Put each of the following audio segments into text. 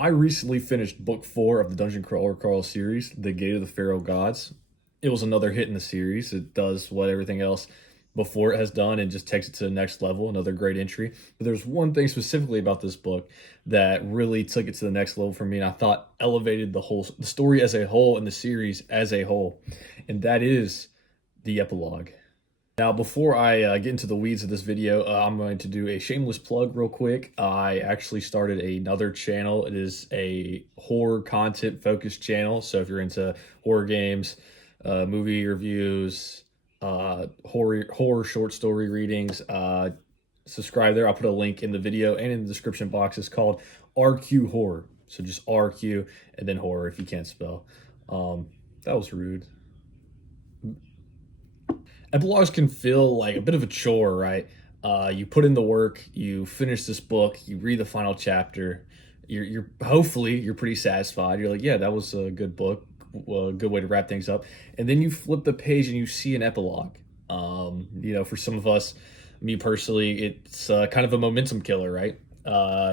I recently finished book 4 of the Dungeon Crawler Carl series, The Gate of the Pharaoh Gods. It was another hit in the series. It does what everything else before it has done and just takes it to the next level. Another great entry. But there's one thing specifically about this book that really took it to the next level for me, and I thought elevated the story as a whole and the series as a whole, and that is the epilogue. Now, before I get into the weeds of this video, I'm going to do a shameless plug real quick. I actually started another channel. It is a horror content focused channel. So if you're into horror games, movie reviews, horror short story readings, subscribe there. I'll put a link in the video and in the description box. It's called RQ Horror. So just RQ and then horror if you can't spell. That was rude. Epilogues can feel like a bit of a chore, right? You put in the work, you finish this book, you read the final chapter, you're hopefully you're pretty satisfied. You're like, yeah, that was a good book, a good way to wrap things up. And then you flip the page and you see an epilogue. For some of us, me personally, it's kind of a momentum killer, right?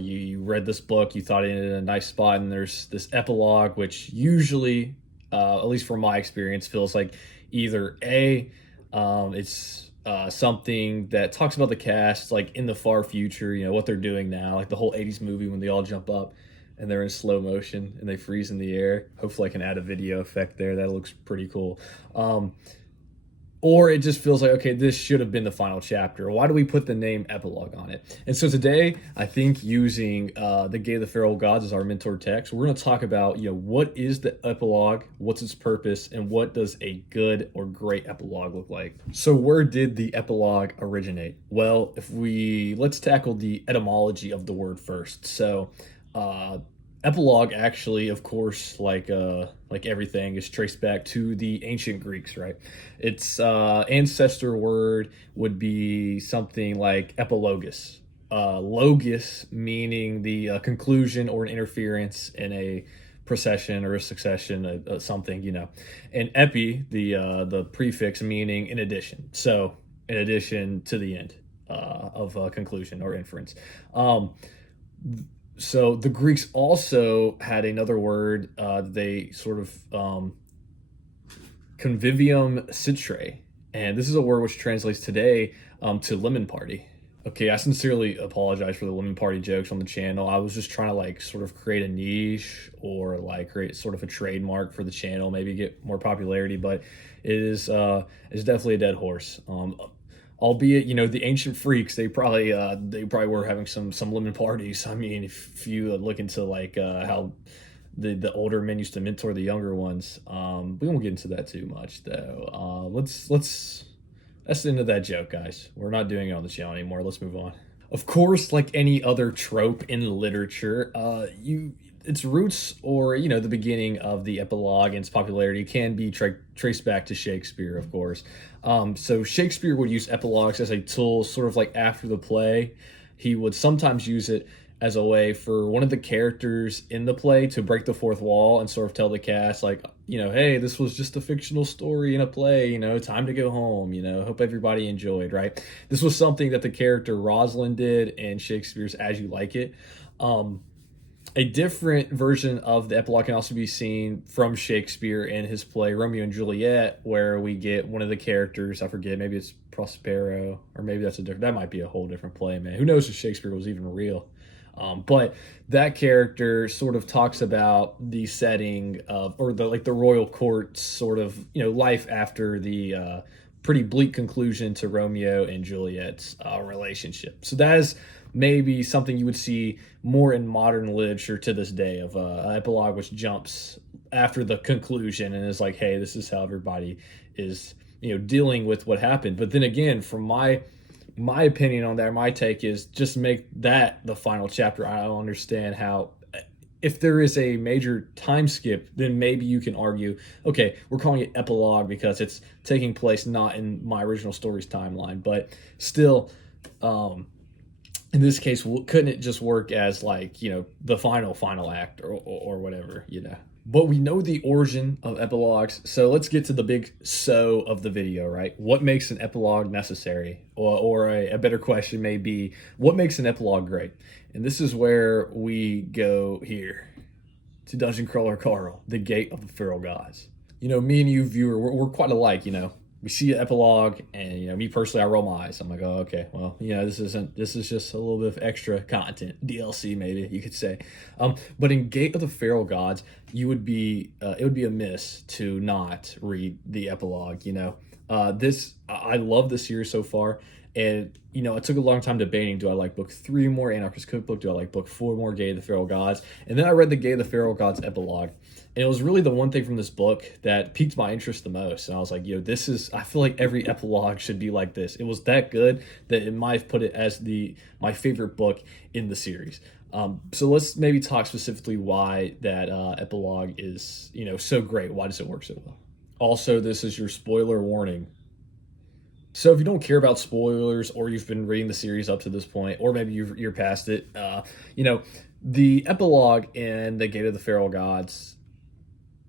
You read this book, you thought it ended in a nice spot, and there's this epilogue, which usually, at least from my experience, feels like either it's something that talks about the cast, like in the far future, what they're doing now, like the whole 80s movie when they all jump up and they're in slow motion and they freeze in the air. Hopefully I can add a video effect there. That looks pretty cool. Or it just feels like, okay, this should have been the final chapter. Why do we put the name epilogue on it? And so today, I think using The Gate of the Pharaoh Gods as our mentor text, we're going to talk about, what is the epilogue, what's its purpose, and what does a good or great epilogue look like? So where did the epilogue originate? Well, let's tackle the etymology of the word first. So, epilogue actually, of course, like everything, is traced back to the ancient Greeks, right? Its ancestor word would be something like epilogus. Logos meaning the conclusion or an interference in a procession or a succession, something, and epi, the prefix meaning in addition. So in addition to the end of a conclusion or inference. So the Greeks also had another word. They sort of convivium citrae, and this is a word which translates today to lemon party. Okay, I sincerely apologize for the lemon party jokes on the channel. I was just trying to sort of create a niche or create sort of a trademark for the channel, maybe get more popularity, but it's definitely a dead horse. Albeit, the ancient freaks, they probably were having some lemon parties. I mean, if you look into how the older men used to mentor the younger ones, we won't get into that too much though. That's the end of that joke, guys. We're not doing it on the channel anymore. Let's move on. Of course, like any other trope in literature, its roots or the beginning of the epilogue and its popularity can be traced back to Shakespeare, of course. So Shakespeare would use epilogues as a tool, sort of like after the play. He would sometimes use it as a way for one of the characters in the play to break the fourth wall and sort of tell the cast, hey, this was just a fictional story in a play, time to go home, hope everybody enjoyed, right? This was something that the character Rosalind did in Shakespeare's As You Like It. A different version of the epilogue can also be seen from Shakespeare in his play Romeo and Juliet, where we get one of the characters, I forget, maybe it's Prospero, or maybe that might be a whole different play, man. Who knows if Shakespeare was even real? But that character sort of talks about the setting of, or the royal court sort of, life after the pretty bleak conclusion to Romeo and Juliet's relationship. So that is maybe something you would see more in modern literature to this day, of an epilogue which jumps after the conclusion and is like, hey, this is how everybody is, dealing with what happened. But then again, from my opinion on that, my take is just make that the final chapter. I don't understand how, if there is a major time skip, then maybe you can argue, okay, we're calling it epilogue because it's taking place not in my original story's timeline, but still, in this case, couldn't it just work as the final act or whatever, But we know the origin of epilogues, so let's get to the big so of the video, right? What makes an epilogue necessary? Or a better question may be, what makes an epilogue great? And this is where we go here. to Dungeon Crawler Carl, the Gate of the Feral Gods. Me and you, viewer, we're quite alike. We see an epilogue, and me personally, I roll my eyes. I'm like, oh, okay, well, this is just a little bit of extra content, DLC maybe you could say. But in Gate of the Feral Gods, it would be amiss to not read the epilogue. I love the series so far. And, it took a long time debating, do I like book 3 more, Anarchist Cookbook? Do I like book 4 more, Gate of the Feral Gods? And then I read the Gate of the Feral Gods epilogue. And it was really the one thing from this book that piqued my interest the most. And I was like, I feel like every epilogue should be like this. It was that good that it might have put it as my favorite book in the series. So let's maybe talk specifically why that epilogue is, so great. Why does it work so well? Also, this is your spoiler warning. So if you don't care about spoilers, or you've been reading the series up to this point, or maybe you're past it, the epilogue in the Gate of the Feral Gods,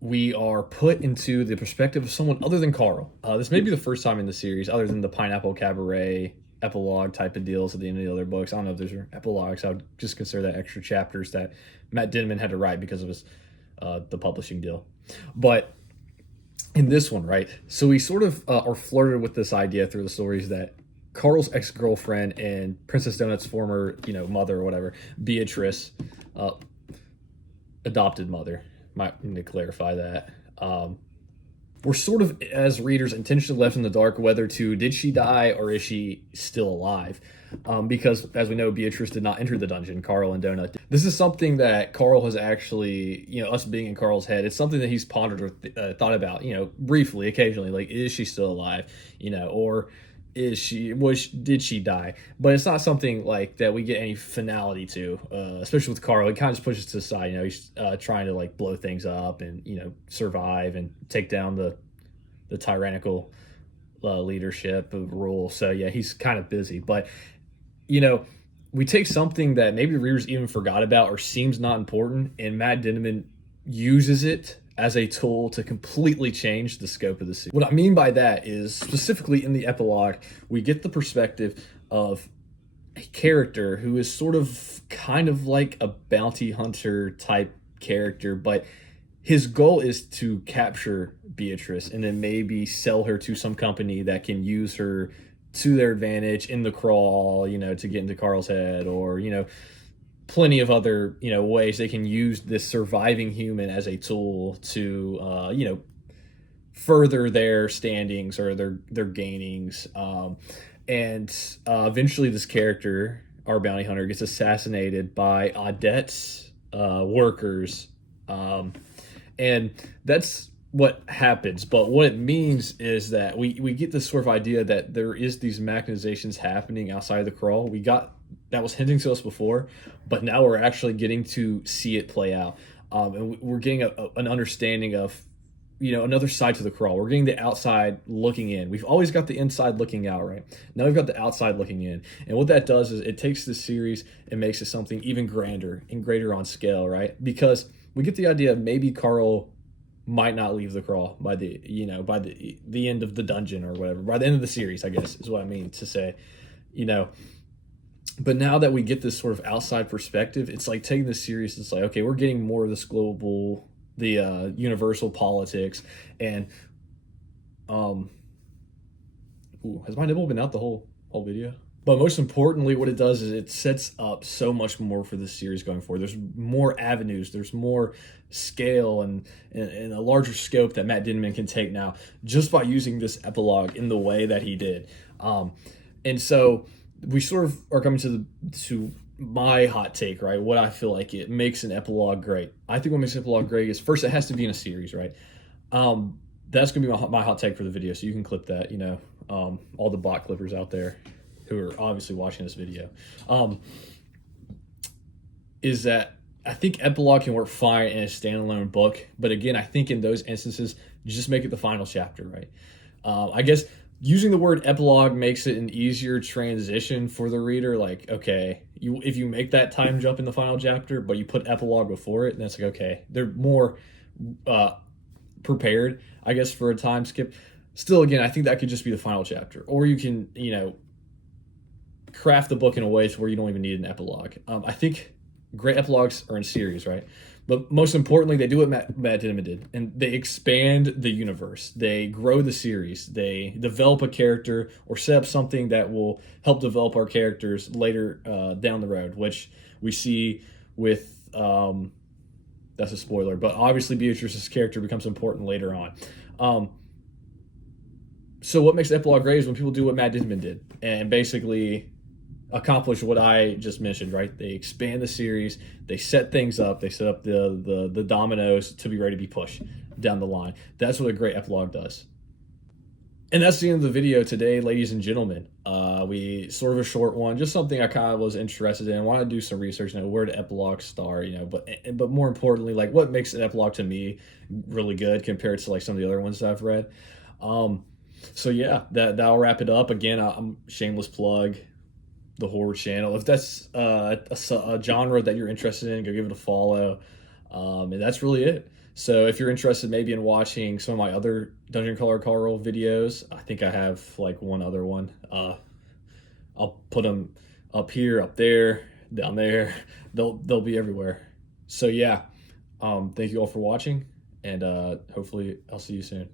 we are put into the perspective of someone other than Carl. This may be the first time in the series, other than the Pineapple Cabaret epilogue type of deals at the end of the other books. I don't know if those are epilogues. I would just consider that extra chapters that Matt Dinniman had to write because of his the publishing deal. But in this one, right? So we sort of are flirted with this idea through the stories that Carl's ex-girlfriend and Princess Donut's former, mother or whatever, Beatrice, adopted mother. Might need to clarify that. We're sort of, as readers, intentionally left in the dark whether did she die or is she still alive? Because, as we know, Beatrice did not enter the dungeon, Carl and Donut. This is something that Carl has actually, us being in Carl's head, it's something that he's pondered or thought about, briefly, occasionally, like, is she still alive? Or did she die? But it's not something like that we get any finality to, especially with Carl. It kind of just pushes to the side. He's trying to like blow things up and survive and take down the tyrannical leadership of rule. So yeah, he's kind of busy. But we take something that maybe readers even forgot about or seems not important, and Matt Dinniman uses it as a tool to completely change the scope of the series. What I mean by that is, specifically in the epilogue, we get the perspective of a character who is sort of kind of like a bounty hunter type character, but his goal is to capture Beatrice and then maybe sell her to some company that can use her to their advantage in the crawl, to get into Carl's head, or, plenty of other ways they can use this surviving human as a tool to further their standings or their gainings, and eventually this character, our bounty hunter, gets assassinated by Odette's workers, and that's what happens. But what it means is that we get this sort of idea that there is these machinations happening outside of the crawl. That was hinting to us before, but now we're actually getting to see it play out. And we're getting an understanding of, another side to the crawl. We're getting the outside looking in. We've always got the inside looking out, right? Now we've got the outside looking in. And what that does is it takes the series and makes it something even grander and greater on scale, right? Because we get the idea of maybe Carl might not leave the crawl by the end of the dungeon or whatever. By the end of the series, I guess, is what I mean to say, But now that we get this sort of outside perspective, it's like taking this serious. It's like, okay, we're getting more of this global, the universal politics. And has my nibble been out the whole video? But most importantly, what it does is it sets up so much more for this series going forward. There's more avenues, there's more scale and a larger scope that Matt Dinniman can take now just by using this epilogue in the way that he did. And so we sort of are coming to my hot take, right? What I feel like it makes an epilogue great. I think what makes an epilogue great is, first, it has to be in a series, right? That's going to be my hot take for the video, so you can clip that, all the bot clippers out there who are obviously watching this video, is that I think epilogue can work fine in a standalone book. But again, I think in those instances, you just make it the final chapter, right? I guess using the word epilogue makes it an easier transition for the reader. Like, okay, if you make that time jump in the final chapter, but you put epilogue before it, then it's like, okay, they're more prepared, I guess, for a time skip. Still, again, I think that could just be the final chapter. Or you can, craft the book in a way to where you don't even need an epilogue. I think Great epilogues are in series, right? But most importantly, they do what Matt Dinniman did, and they expand the universe. They grow the series. They develop a character or set up something that will help develop our characters later down the road, which we see with. That's a spoiler, but obviously Beatrice's character becomes important later on. Um, so what makes Epilogue great is when people do what Matt Dinniman did and basically accomplish what I just mentioned, right? They expand the series, they set things up, they set up the dominoes to be ready to be pushed down the line. That's what a great epilogue does. And that's the end of the video today, ladies and gentlemen. We sort of a short one, just something I kind of was interested in. I wanted to do some research, where the epilogue start, but more importantly, like what makes an epilogue to me really good compared to like some of the other ones that I've read. Um, so yeah, that'll wrap it up. Again, I'm shameless plug the horror channel. If that's a genre that you're interested in, go give it a follow. And that's really it. So if you're interested maybe in watching some of my other Dungeon Crawler Carl videos, I think I have like one other one. I'll put them up here, up there, down there. They'll be everywhere. So yeah, thank you all for watching, and hopefully I'll see you soon.